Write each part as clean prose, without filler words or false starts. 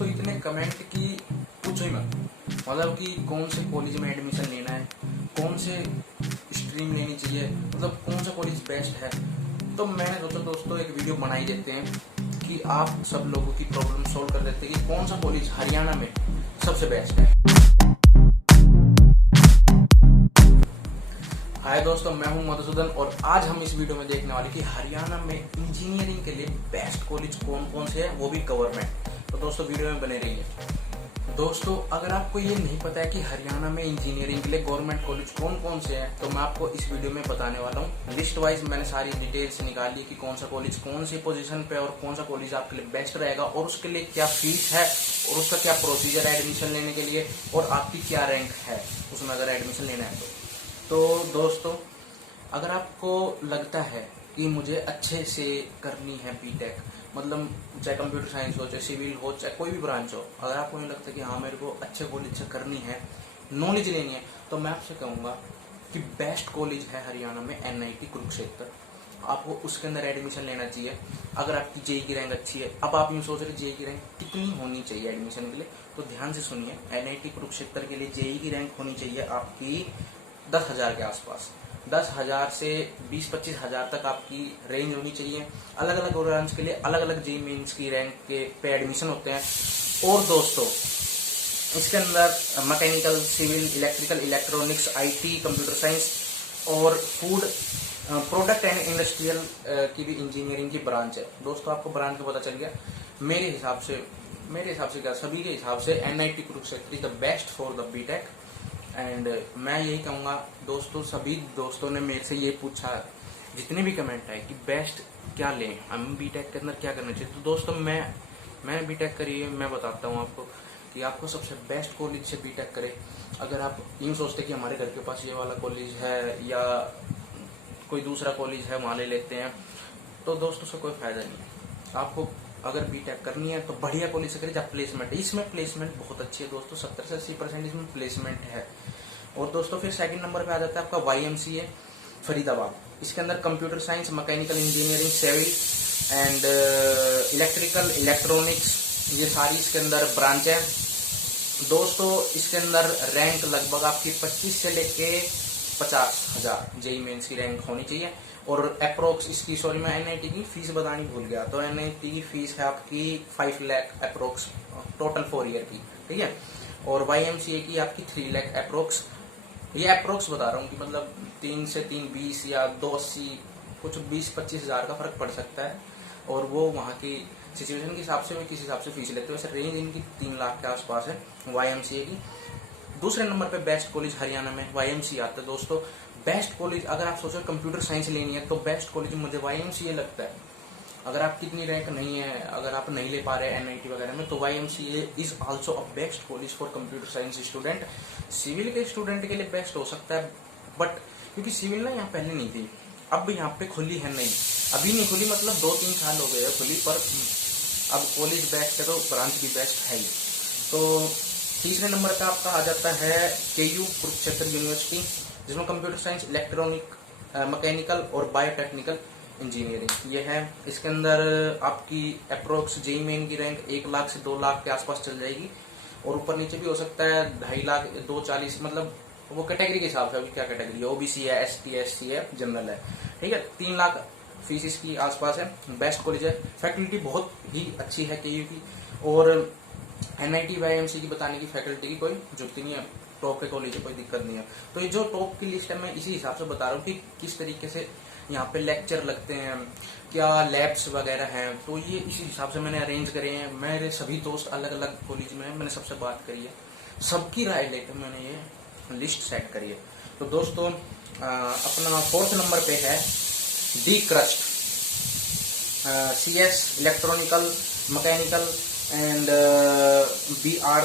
दोस्तों इतने कमेंट की पूछो ही मत, मतलब कि कौन से कॉलेज में एडमिशन लेना है, कौन से स्ट्रीम लेनी चाहिए, मतलब कौन सा कॉलेज बेस्ट है। तो मैंने सोचा दोस्तों एक वीडियो बनाई देते हैं कि आप सब लोगों की प्रॉब्लम सॉल्व कर देते हैं कि कौन सा कॉलेज हरियाणा में सबसे बेस्ट है। हाय दोस्तों, मैं हूं मधुसूदन और आज हम इस वीडियो में देखने वाले कि हरियाणा में इंजीनियरिंग के लिए बेस्ट कॉलेज कौन कौन से हैं, वो भी गवर्नमेंट। तो दोस्तों वीडियो में बने रहिए। दोस्तों अगर आपको ये नहीं पता है कि हरियाणा में इंजीनियरिंग के लिए गवर्नमेंट कॉलेज कौन कौन से हैं, तो मैं आपको इस वीडियो में बताने वाला हूँ। लिस्ट वाइज मैंने सारी डिटेल्स निकाली कि कौन सा कॉलेज कौन सी पोजीशन पे और कौन सा कॉलेज आपके लिए बेस्ट रहेगा और उसके लिए क्या फीस है और उसका क्या प्रोसीजर है एडमिशन लेने के लिए और आपकी क्या रैंक है उसमें अगर एडमिशन लेना है तो दोस्तों अगर आपको लगता है कि मुझे अच्छे से करनी है बीटेक, मतलब चाहे कंप्यूटर साइंस हो, चाहे सिविल हो, चाहे कोई भी ब्रांच हो, अगर आपको नहीं लगता कि हाँ मेरे को अच्छे कॉलेज से करनी है, नॉलेज लेनी है, तो मैं आपसे कहूँगा कि बेस्ट कॉलेज है हरियाणा में एनआईटी कुरुक्षेत्र। आपको उसके अंदर एडमिशन लेना चाहिए अगर आपकी जेई की रैंक अच्छी है। अब आप यूँ सोच रहे जेई की रैंक कितनी होनी चाहिए एडमिशन के लिए, तो ध्यान से सुनिए। एनआईटी कुरुक्षेत्र के लिए जेई की रैंक होनी चाहिए आपकी 10,000 के आसपास। 10,000 से 20-25 हजार तक आपकी रेंज होनी चाहिए। अलग अलग ब्रांच के लिए अलग अलग जेई मेंस की रैंक के पे एडमिशन होते हैं। और दोस्तों इसके अंदर mechanical, civil, electrical, electronics, IT, computer science और फूड प्रोडक्ट एंड इंडस्ट्रियल की भी इंजीनियरिंग की ब्रांच है। दोस्तों आपको ब्रांच का पता चल गया। मेरे हिसाब से क्या, सभी के हिसाब से NIT Kurukshetra is the best for the BTech. And मैं यही कहूँगा दोस्तों, सभी दोस्तों ने मेरे से ये पूछा, जितने भी कमेंट आए कि बेस्ट क्या लें, हम बीटेक के अंदर क्या करना चाहिए। तो दोस्तों मैं बीटेक करिए, मैं बताता हूँ आपको कि आपको सबसे बेस्ट कॉलेज से बीटेक करें। अगर आप यूँ सोचते कि हमारे घर के पास ये वाला कॉलेज है या कोई दूसरा कॉलेज है वहाँ ले लेते हैं, तो दोस्तों उसका कोई फायदा नहीं है। आपको अगर बीटेक करनी है तो बढ़िया कॉलेज से करिए जहाँ प्लेसमेंट है। इसमें प्लेसमेंट बहुत अच्छी है दोस्तों, 70 से 80% इसमें प्लेसमेंट है। और दोस्तों फिर सेकंड नंबर पे आ जाता है आपका YMCA फरीदाबाद। इसके अंदर computer science, mechanical engineering, civil and electrical, electronics, ये सारी इसके अंदर ब्रांच है। दोस्तों इसके अंदर रैंक लगभग आपकी 25 से लेके 50,000 जेई मेंस की रैंक होनी चाहिए। और अप्रोक्स इसकी, सॉरी मैं एनआईटी की फीस बतानी भूल गया, तो एनआईटी की फीस है आपकी 5 लाख अप्रोक्स टोटल 4 ईयर की, ठीक है। और YMCA की आपकी 3 लाख अप्रोक्स। ये अप्रोक्स बता रहा हूँ कि मतलब 3 से 320 या 280, कुछ 20-25 हजार का फर्क पड़ सकता है। और वो वहाँ की सिचुएशन के हिसाब से, मैं किस हिसाब से फीस लेते हो, वैसे रेंज इनकी 3 लाख के आसपास है YMCA की। दूसरे नंबर पे बेस्ट कॉलेज हरियाणा में YMCA आता है। दोस्तों बेस्ट कॉलेज अगर आप सोचो कंप्यूटर साइंस लेनी है तो बेस्ट कॉलेज मुझे YMCA लगता है। अगर आपकी इतनी रैंक नहीं है, अगर आप नहीं ले पा रहे एनआईटी वगैरह में, तो YMCA is also a best college for computer science student. Civil के स्टूडेंट के लिए बेस्ट हो सकता है, बट क्योंकि सिविल ना यहाँ पहले नहीं थी, अब यहाँ पे खुली है। नहीं अभी नहीं खुली, मतलब 2-3 साल हो गए खुली, पर अब कॉलेज बेस्ट है तो ब्रांच भी बेस्ट है ही। तो तीसरे नंबर पे आपका आ जाता है KU कुरुक्षेत्र यूनिवर्सिटी, जिसमें कंप्यूटर साइंस, इलेक्ट्रॉनिक, मैकेनिकल और बायोटेक्निकल इंजीनियरिंग ये है। इसके अंदर आपकी अप्रोक्स जेई मेन की रैंक 1 लाख से 2 लाख के आसपास चल जाएगी, और ऊपर नीचे भी हो सकता है 2.5 लाख, 240, मतलब वो कैटेगरी के हिसाब से, अभी क्या कैटेगरी है, OBC है, ST SC है, जनरल है, ठीक है। 3 लाख फीस इसकी आसपास है। बेस्ट कॉलेज है, फैकल्टी बहुत ही अच्छी है KU की। और NIT YMCA की बताने की फैकल्टी की कोई जरूरत नहीं है, टॉप के कॉलेज है, कोई दिक्कत नहीं है। तो ये जो टॉप की लिस्ट है मैं इसी हिसाब से बता रहा हूँ कि किस तरीके से यहाँ पे लेक्चर लगते हैं, क्या लैब्स वगैरह हैं, तो ये इसी हिसाब से मैंने अरेंज करे हैं। मेरे सभी दोस्त अलग अलग कॉलेज में हैं, मैंने सबसे बात करी है, सबकी राय लेकर मैंने ये लिस्ट सेट करी है। तो दोस्तों अपना 4th नंबर पे है D crust, CS electronical, mechanical and BR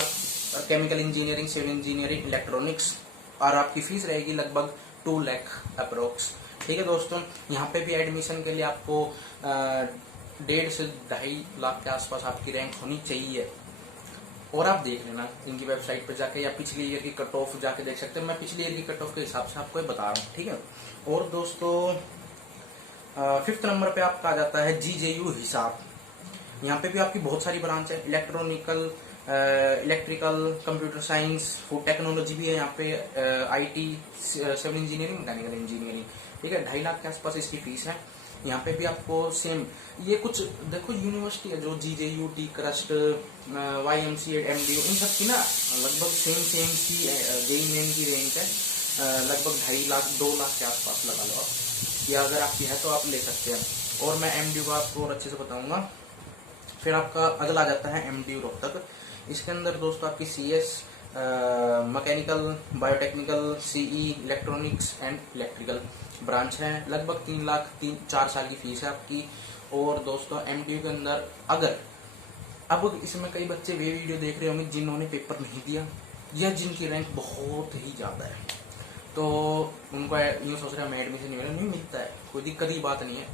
chemical engineering, civil engineering, electronics, और आपकी फीस रहेगी लगभग 2 लाख अप्रोक्स, ठीक है। दोस्तों यहाँ पे भी एडमिशन के लिए आपको 1.5 से 2.5 लाख के आसपास आपकी रैंक होनी चाहिए। और आप देख लेना इनकी वेबसाइट पे जाके, या पिछली ईयर की कट ऑफ जाके देख सकते हैं। मैं पिछली ईयर की कट ऑफ के हिसाब से आपको बता रहा हूँ, ठीक है। और दोस्तों 5th नंबर पे आपका आ जाता है GJU हिसार। यहाँ पे भी आपकी बहुत सारी ब्रांच है, electronical, electrical, computer science, food technology भी है यहाँ पे, IT, civil engineering, mechanical engineering. ठीक है, 2.5 लाख के आसपास इसकी फीस है। यहाँ पे भी आपको सेम ये कुछ देखो यूनिवर्सिटी है जो GJUT, क्रस्ट, YMCA, MDU, इन सब की ना लगभग सेम सी जेई मेन की रेंज है, लगभग 2.5 लाख 2 लाख के आसपास लगा लो आप। या अगर आपकी है तो आप ले सकते हैं। और मैं MDU का आपको और अच्छे से बताऊंगा। फिर आपका अगला आ जाता है MDU रोहतक। इसके अंदर दोस्तों आपकी CS, mechanical, biotechnical, CE, electronics and electrical branch है। लगभग 3 लाख 4 साल की फीस है आपकी। और दोस्तों MDU के अंदर अगर अब इसमें कई बच्चे वे वीडियो देख रहे होंगे जिन्होंने पेपर नहीं दिया या जिनकी रैंक बहुत ही ज्यादा है, तो उनको यूँ सोच रहे हैं हमें एडमिशन नहीं मिलता है। कोई दिक्कत की बात नहीं है।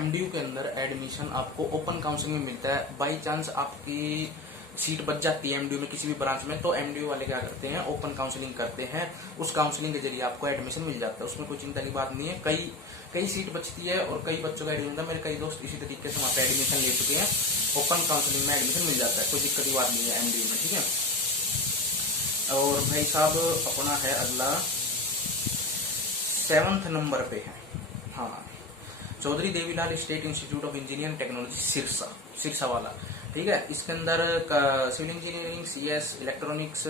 MDU के अंदर एडमिशन आपको ओपन काउंसलिंग में मिलता है। बाई चांस आपकी सीट बच जाती है MDU में किसी भी ब्रांच में, तो MDU वाले क्या करते हैं, ओपन काउंसलिंग करते हैं। उस काउंसलिंग के जरिए आपको एडमिशन मिल जाता है, उसमें कोई चिंता की बात नहीं है। कई सीट बचती है और कई बच्चों का एडमिशन, मेरे कई दोस्त इसी तरीके से वहाँ पे एडमिशन ले चुके हैं। ओपन काउंसलिंग में एडमिशन मिल जाता है, कोई दिक्कत की बात नहीं है MDU में। ठीक है, और भाई साहब अपना है अगला 7th नंबर पे है, हाँ, Chaudhary Devilal state institute of engineering technology Sirsa वाला। ठीक है, इसके अंदर civil engineering, CS, electronics,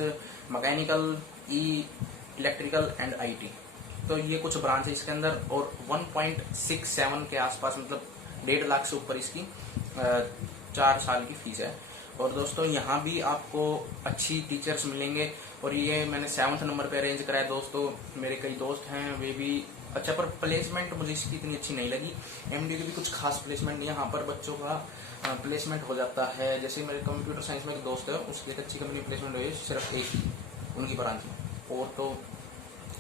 mechanical, electrical and IT, तो ये कुछ ब्रांच है इसके अंदर। और 1.67 के आसपास, मतलब 1.5 लाख से ऊपर इसकी 4 साल की फीस है। और दोस्तों यहाँ भी आपको अच्छी टीचर्स मिलेंगे। और ये मैंने 7th नंबर पे अरेंज कराया दोस्तों। मेरे कई दोस्त हैं वे भी अच्छा, पर प्लेसमेंट मुझे इसकी इतनी अच्छी नहीं लगी। MDU की भी कुछ खास प्लेसमेंट नहीं है, यहाँ पर बच्चों का प्लेसमेंट हो जाता है। जैसे मेरे कंप्यूटर साइंस में एक दोस्त है, उसकी एक अच्छी कंपनी प्लेसमेंट हुई है, सिर्फ एक ही उनकी ब्रांच में, और तो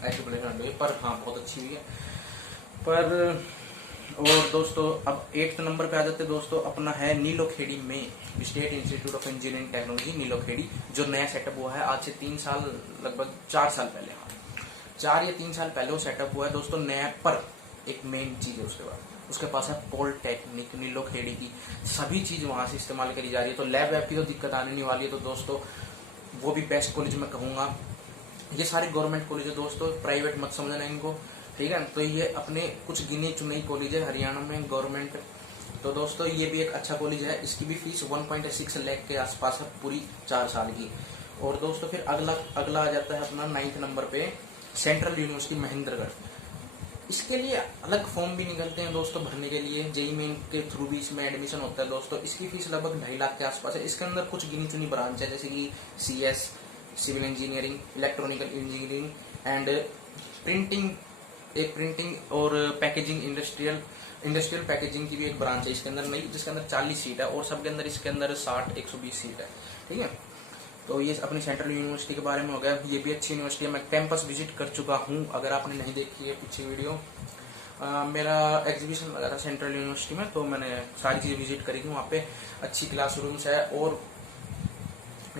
ऐसी प्लेसमेंट हुई है, पर हाँ बहुत अच्छी हुई है। पर और दोस्तों अब 8th नंबर पे आ जाते हैं दोस्तों, अपना है नीलोखेड़ी में state institute of engineering technology Nilokheri, जो नया सेटअप हुआ है आज से 3 साल, लगभग 4 साल पहले, हाँ 4 या 3 साल पहले वो सेटअप हुआ है दोस्तों नया। पर एक मेन चीज है उसके बाद, उसके पास है पॉलिटेक्निक नीलोखेड़ी की, सभी चीज वहां से इस्तेमाल करी जा रही है। तो लैब वैब की तो दिक्कत आने नहीं वाली है। तो दोस्तों वो भी बेस्ट कॉलेज में कहूंगा। ये सारे गवर्नमेंट कॉलेज है दोस्तों, प्राइवेट मत समझना इनको। ठीक है, तो ये अपने कुछ गिने चुने कॉलेज है हरियाणा में गवर्नमेंट। तो दोस्तों ये भी एक अच्छा कॉलेज है। इसकी भी फीस 1.6 लाख के आसपास है पूरी 4 साल की। और दोस्तों फिर अगला आ जाता है अपना 9th नंबर पे सेंट्रल यूनिवर्सिटी महेंद्रगढ़। इसके लिए अलग फॉर्म भी निकलते हैं दोस्तों भरने के लिए, जेईई मेन के थ्रू भी इसमें एडमिशन होता है दोस्तों। इसकी फीस लगभग 2.5 लाख के आसपास है। इसके अंदर कुछ गिनी चुनी ब्रांच है, जैसे कि CS, civil engineering, electronical engineering and printing और पैकेजिंग, इंडस्ट्रियल पैकेजिंग की भी एक ब्रांच है इसके अंदर नहीं, जिसके अंदर 40 सीट है। और सबके अंदर इसके अंदर 60-120 सीट है। ठीक है, तो ये अपनी सेंट्रल यूनिवर्सिटी के बारे में हो गया। ये भी अच्छी यूनिवर्सिटी है, मैं कैंपस विजिट कर चुका हूँ। अगर आपने नहीं देखी है पीछे वीडियो, मेरा एग्जीबिशन लगा था सेंट्रल यूनिवर्सिटी में, तो मैंने सारी चीजें विजिट करी थी। वहाँ पे अच्छी क्लासरूम्स है, और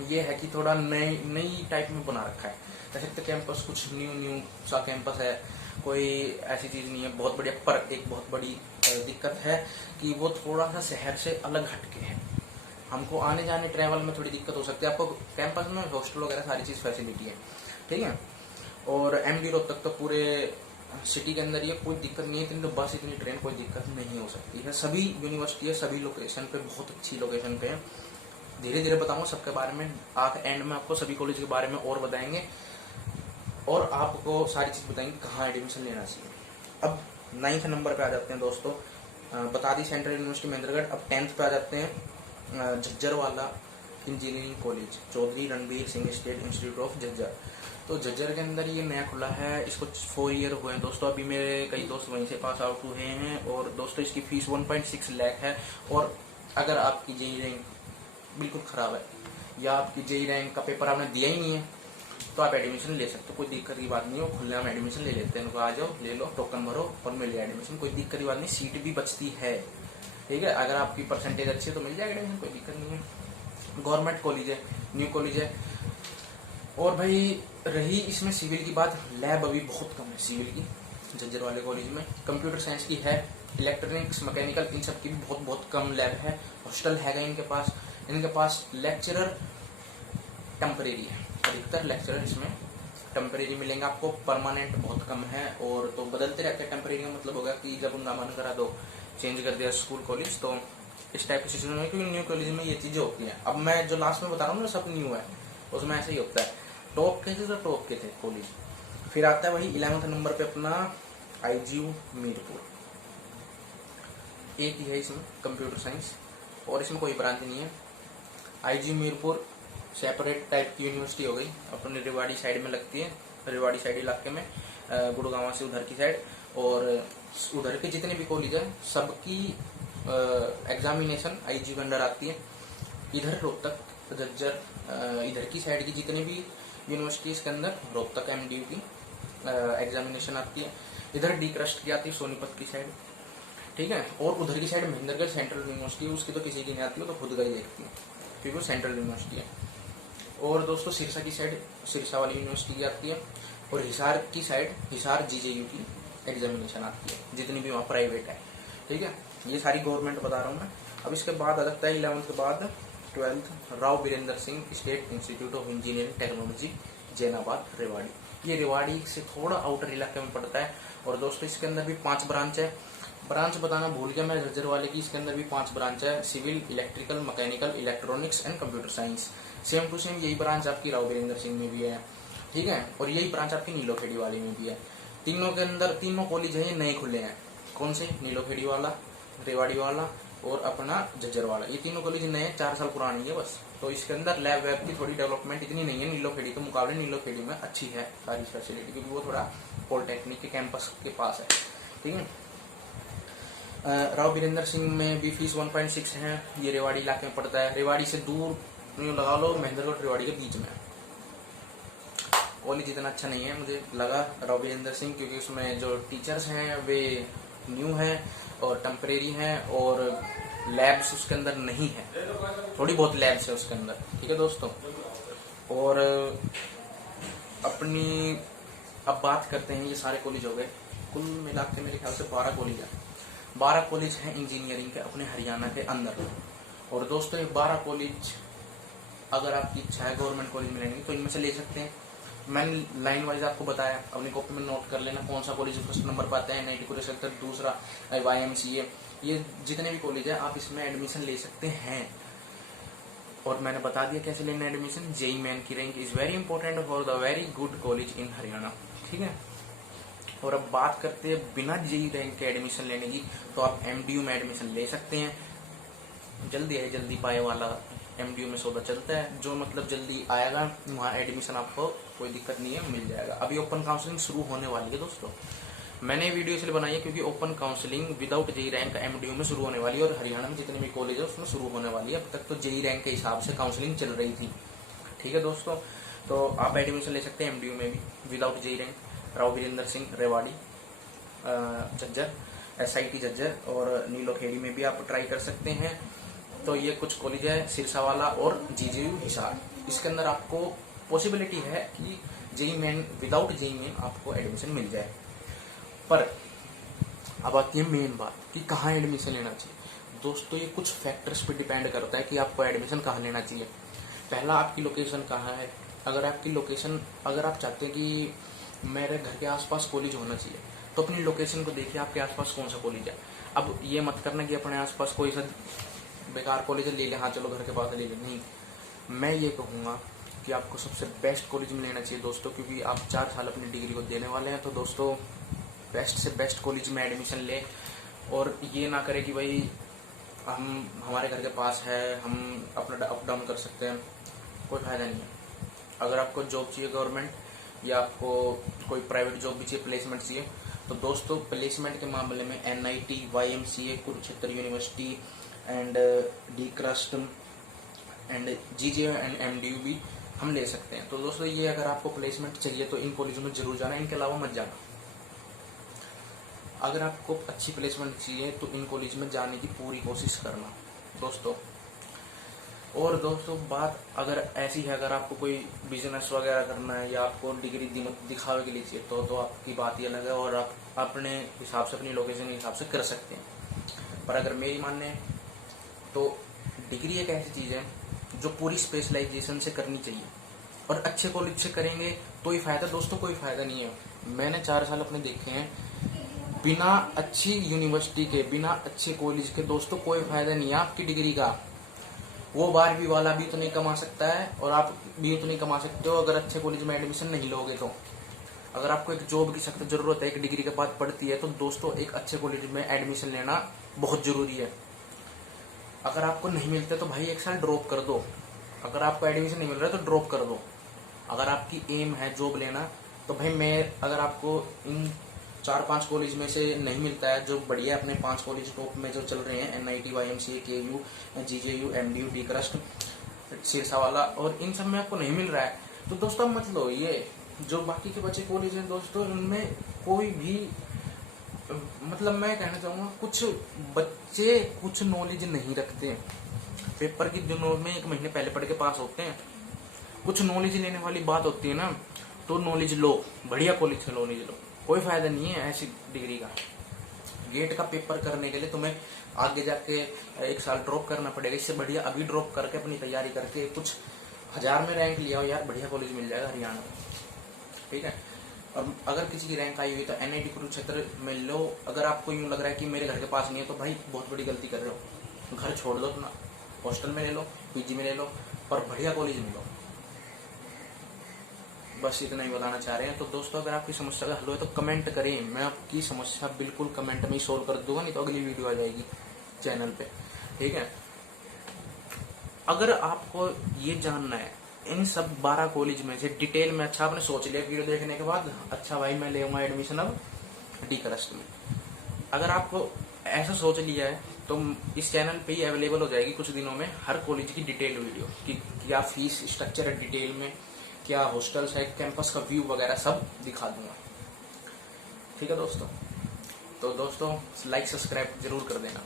ये है कि थोड़ा नई टाइप में बना रखा है। जैसे कैंपस कुछ न्यू सा कैंपस है, कोई ऐसी चीज नहीं है बहुत बढ़िया। पर एक बहुत बड़ी दिक्कत है कि वो थोड़ा सा शहर से अलग हटके है। हमको आने जाने ट्रैवल में थोड़ी दिक्कत हो सकती है। आपको कैंपस में हॉस्टल वगैरह सारी चीज फैसिलिटी है। ठीक है, और MD रोहतक तो पूरे सिटी के अंदर ये कोई दिक्कत नहीं है। इतनी तो बस, इतनी ट्रेन, कोई दिक्कत नहीं हो सकती है। सभी यूनिवर्सिटी है, सभी लोकेशन पे, बहुत अच्छी लोकेशन पे है। धीरे धीरे बताऊंगा सबके बारे में, एंड में आपको सभी कॉलेज के बारे में और बताएंगे, और आपको सारी चीज बताएंगे कहाँ एडमिशन लेना चाहिए। अब 9th नंबर पे आ जाते हैं दोस्तों, बता दी सेंट्रल यूनिवर्सिटी महेंद्रगढ़। अब 10th पे आ जाते हैं झज्जर वाला engineering college, Chaudhary Ranbir Singh state institute of Jhajjar. तो झज्जर के अंदर ये नया खुला है, इसको 4 ईयर हुए हैं दोस्तों। अभी मेरे कई दोस्त वहीं से पास आउट हुए हैं। और दोस्तों इसकी फीस 1.6 लाख है। और अगर आपकी जेईई रैंक बिल्कुल खराब है, या आपकी जेईई रैंक का पेपर आपने दिया ही नहीं है, तो आप एडमिशन ले सकते हो, कोई दिक्कत की बात नहीं है। वो खुले में एडमिशन ले लेते हैं, आ जाओ ले लो, टोकन भरो और मिल जाए एडमिशन, कोई दिक्कत की बात नहीं। सीट भी बचती है। ठीक है, अगर आपकी परसेंटेज अच्छी है तो मिल जाएगा एडमिशन, कोई दिक्कत नहीं है। गवर्नमेंट कॉलेज है, न्यू कॉलेज है। और भाई रही इसमें सिविल की बात, लैब अभी बहुत कम है सिविल की झज्जर वाले कॉलेज में। कंप्यूटर साइंस की है, इलेक्ट्रॉनिक्स, मैकेनिकल, इन सब की भी बहुत कम लैब है। हॉस्टल हैगा इनके पास लेक्चरर टेम्परेरी है, अधिकतर लेक्चरर इसमें टेम्परेरी मिलेंगे आपको, परमानेंट बहुत कम है। और तो बदलते रहते हैं। टेम्परेरी का मतलब होगा कि जब उनका मन करा तो चेंज कर दिया स्कूल कॉलेज, तो इस टाइप की सिचुएशन में, क्योंकि न्यू कॉलेज में ये चीजें होती हैं। अब मैं जो लास्ट में बता रहा हूँ ना सब न्यू है, उसमें ऐसे ही होता है। टॉप के थे तो टॉप के थे कॉलेज। फिर आता है वही 11वें नंबर पे अपना IGU मीरपुर, एक ही है इसमें कंप्यूटर साइंस, और इसमें कोई ब्रांच नहीं है। IGU मीरपुर सेपरेट टाइप की यूनिवर्सिटी हो गई, अपने रेवाड़ी साइड में लगती है, रेवाड़ी साइड इलाके में, गुड़गांव से उधर की साइड। और उधर के जितने भी कॉलेज है सबकी एग्जामिनेशन IGU के अंडर आती है। इधर रोहतक, झज्जर, इधर की साइड की जितने भी यूनिवर्सिटीज के अंदर रोहतक MDU की एग्जामिनेशन आती है। इधर डी क्रस्ट की आती है सोनीपत की साइड, ठीक है। और उधर की साइड महेंद्रगढ़ सेंट्रल यूनिवर्सिटी, उसकी तो किसी की नहीं आती हो, तो खुद का ही देखती है क्योंकि वो सेंट्रल यूनिवर्सिटी है। और दोस्तों सिरसा की साइड सिरसा वाली यूनिवर्सिटी की आती है, और हिसार की साइड हिसार GJU की एग्जामिनेशन आती है, जितनी भी वहाँ प्राइवेट है, ठीक है। ये सारी गवर्नमेंट बता रहा हूँ मैं। अब इसके बाद आ जाता है 11th के बाद 12th, Rao Birendra Singh state institute of engineering technology Jainabad Rewari. ये रेवाड़ी से थोड़ा आउटर इलाके में पड़ता है। और दोस्तों इसके अंदर भी 5 ब्रांच है। ब्रांच बताना भूल गया मैं झज्जर वाले की, इसके अंदर भी 5 ब्रांच है, civil, electrical, mechanical, electronics and computer science. Same to same यही ब्रांच आपकी राव बीरेंद्र सिंह में भी है, ठीक है। और यही ब्रांच आपकी नीलोखेड़ी वाली में भी है। तीनों के अंदर तीनों कॉलेज है ये नए खुले हैं। कौन से? नीलोखेड़ी वाला, रेवाड़ी वाला और अपना झज्जर वाला। ये तीनों कॉलेज नए 4 साल पुरानी है बस। तो इसके अंदर लैब वैब की थोड़ी डेवलपमेंट इतनी नहीं है नीलोखेड़ी के मुकाबले। नीलोखेड़ी में अच्छी है सारी फैसिलिटी, क्योंकि वो थोड़ा पॉलिटेक्निक के कैंपस के पास है, ठीक है। राव बीरेंद्र सिंह में भी फीस 1.6 है। ये रेवाड़ी इलाके में पड़ता है। रेवाड़ी से दूर लगा लो, महेंद्रगढ़ रेवाड़ी के बीच में। कॉलेज इतना अच्छा नहीं है मुझे लगा राव बीरेंद्र सिंह, क्योंकि उसमें जो टीचर्स हैं वे न्यू हैं और टेम्परेरी हैं, और लैब्स उसके अंदर नहीं है, थोड़ी बहुत लैब्स है उसके अंदर, ठीक है दोस्तों। और अपनी अब बात करते हैं, ये सारे कॉलेज हो गए, कुल मिला के मेरे ख्याल से 12 कॉलेज है। 12 कॉलेज हैं इंजीनियरिंग के अपने हरियाणा के अंदर। और दोस्तों ये 12 कॉलेज अगर आपकी इच्छा है गवर्नमेंट कॉलेज में लेंगे तो इनमें से ले सकते हैं। मैंने लाइन वाइज आपको बताया, अपनी कॉपी में नोट कर लेना कौन सा कॉलेज फर्स्ट नंबर पर आता है। NIT को ले सकते हैं, दूसरा YMCA, ये जितने भी कॉलेज है आप इसमें एडमिशन ले सकते हैं। और मैंने बता दिया कैसे लेना एडमिशन। JEE मेन की rank is very important for the very good college in Haryana, ठीक है। और अब बात करते हैं बिना JEE रैंक के एडमिशन लेने की, तो आप MDU में एडमिशन ले सकते हैं। जल्दी है जल्दी पाए वाला MDU में सौदा चलता है, जो मतलब जल्दी आएगा वहाँ एडमिशन आपको कोई दिक्कत नहीं है, मिल जाएगा। अभी ओपन काउंसलिंग शुरू होने वाली है दोस्तों। मैंने वीडियो इसलिए बनाई है क्योंकि open counselling without JEE rank MDU में शुरू होने वाली है, और हरियाणा में जितने भी कॉलेज है उसमें शुरू होने वाली है। अब तक तो JEE रैंक के हिसाब से काउंसलिंग चल रही थी, ठीक है दोस्तों। तो आप एडमिशन ले सकते हैं MDU में भी विदाउट JEE रैंक। राव बीरेंद्र सिंह रेवाड़ी, झज्जर, SIT झज्जर और नीलोखेड़ी में भी आप ट्राई कर सकते हैं। तो ये कुछ कॉलेज है, सिरसा वाला और GJU हिसार। इसके अंदर आपको पॉसिबिलिटी है कि JEE main without JEE main आपको एडमिशन मिल जाए। पर अब आती है मेन बात कि कहाँ एडमिशन लेना चाहिए। दोस्तों ये कुछ फैक्टर्स पे डिपेंड करता है कि आपको एडमिशन कहाँ लेना चाहिए। पहला, आपकी लोकेशन कहाँ है। अगर आपकी लोकेशन, अगर आप चाहते हैं कि मेरे घर के आसपास कॉलेज होना चाहिए, तो अपनी लोकेशन को देखिए आपके आसपास कौन सा कॉलेज है। अब ये मत करना कि अपने आसपास कोई सा बेकार कॉलेज ले ले, हाँ चलो घर के पास ले ले, नहीं। मैं ये कहूँगा कि आपको सबसे बेस्ट कॉलेज में लेना चाहिए दोस्तों, क्योंकि आप 4 साल अपनी डिग्री को देने वाले हैं। तो दोस्तों बेस्ट से बेस्ट कॉलेज में एडमिशन ले, और ये ना करें कि भाई हम हमारे घर के पास है, हम अपना अप डाउन कर सकते हैं, कोई फायदा नहीं है। अगर आपको जॉब चाहिए गवर्नमेंट, या आपको कोई प्राइवेट जॉब भी चाहिए, प्लेसमेंट चाहिए, तो दोस्तों प्लेसमेंट के मामले में NIT, YMCA, Kurukshetra university and D crust and GJU and MDU भी हम ले सकते हैं। तो दोस्तों ये अगर आपको प्लेसमेंट चाहिए तो इन कॉलेजों में जरूर जाना, इनके अलावा मत जाना। अगर आपको अच्छी प्लेसमेंट चाहिए तो इन कॉलेज में जाने की पूरी कोशिश करना दोस्तों। और दोस्तों बात अगर ऐसी है, अगर आपको कोई बिजनेस वगैरह करना है या आपको डिग्री दिखावे के लिए चाहिए तो आपकी बात ही अलग है, और आप अपने हिसाब से, अपनी लोकेशन के हिसाब से कर सकते हैं। पर अगर मेरी मानने तो डिग्री एक ऐसी चीज है जो पूरी स्पेशलाइजेशन से करनी चाहिए, और अच्छे कॉलेज से करेंगे तो ही फायदा। दोस्तों कोई फायदा नहीं है। मैंने 4 साल अपने देखे हैं, बिना अच्छी यूनिवर्सिटी के, बिना अच्छे कॉलेज के दोस्तों कोई फायदा नहीं है आपकी डिग्री का। वो 12वीं वाला भी तो नहीं कमा सकता है, और आप भी तो नहीं कमा सकते हो अगर अच्छे कॉलेज में एडमिशन नहीं लोगे तो। अगर आपको एक जॉब की सख्त जरूरत है, एक डिग्री के बाद पड़ती है, तो दोस्तों एक अच्छे कॉलेज में एडमिशन लेना बहुत जरूरी है। अगर आपको नहीं मिलता तो भाई 1 साल ड्रॉप कर दो। अगर आपको एडमिशन नहीं मिल रहा है तो ड्रॉप कर दो। अगर आपकी एम है जॉब लेना, तो भाई मैं अगर आपको इन 4-5 कॉलेज में से नहीं मिलता है जो बढ़िया, अपने 5 कॉलेज टॉप में जो चल रहे हैं, NIT, YMCA, KU, GJU, MDU, DCRUST, सिरसावाला, और इन सब में आपको नहीं मिल रहा है तो दोस्तों मत लो। ये जो बाकी के बच्चे कॉलेज हैं दोस्तों, इनमें कोई भी, मतलब मैं कहना चाहूँगा, कुछ बच्चे कुछ नॉलेज नहीं रखते। पेपर की दिनों में 1 महीने पहले पढ़ के पास होते हैं। कुछ नॉलेज लेने वाली बात होती है ना, तो नॉलेज लो, बढ़िया कॉलेज से नॉलेज लो। कोई फायदा नहीं है ऐसी डिग्री का। गेट का पेपर करने के लिए तुम्हें आगे जाके 1 साल ड्रॉप करना पड़ेगा। इससे बढ़िया अभी ड्रॉप करके अपनी तैयारी करके कुछ 1000 में रैंक लिया हो यार, बढ़िया कॉलेज मिल जाएगा हरियाणा में, ठीक है। और अगर किसी की रैंक आई हुई तो NIT कुरुक्षेत्र में लो। अगर आपको यूं लग रहा है कि मेरे घर के पास नहीं है, तो भाई बहुत बड़ी गलती कर रहे हो। घर छोड़ दो अपना, हॉस्टल में ले लो, PG में ले लो, पर बढ़िया कॉलेज में लो। बस इतना ही बताना चाह रहे हैं। तो दोस्तों अगर आपकी समस्या का हल हो तो कमेंट करें, मैं आपकी समस्या बिल्कुल कमेंट में ही सोल्व कर दूंगा, नहीं तो अगली वीडियो आ जाएगी चैनल पे, ठीक है। अगर आपको ये जानना है इन सब 12 कॉलेज में से डिटेल में, अच्छा आपने सोच लिया वीडियो देखने के बाद, अच्छा भाई मैं लेऊंगा एडमिशन अब डी क्रस्ट में, अगर आपको ऐसा सोच लिया है तो इस चैनल पे ही अवेलेबल हो जाएगी कुछ दिनों में हर कॉलेज की डिटेल वीडियो, कि क्या फीस स्ट्रक्चर है डिटेल में, क्या हॉस्टल्स है, कैंपस का व्यू वगैरह सब दिखा दूंगा, ठीक है दोस्तों। तो दोस्तों लाइक सब्सक्राइब जरूर कर देना।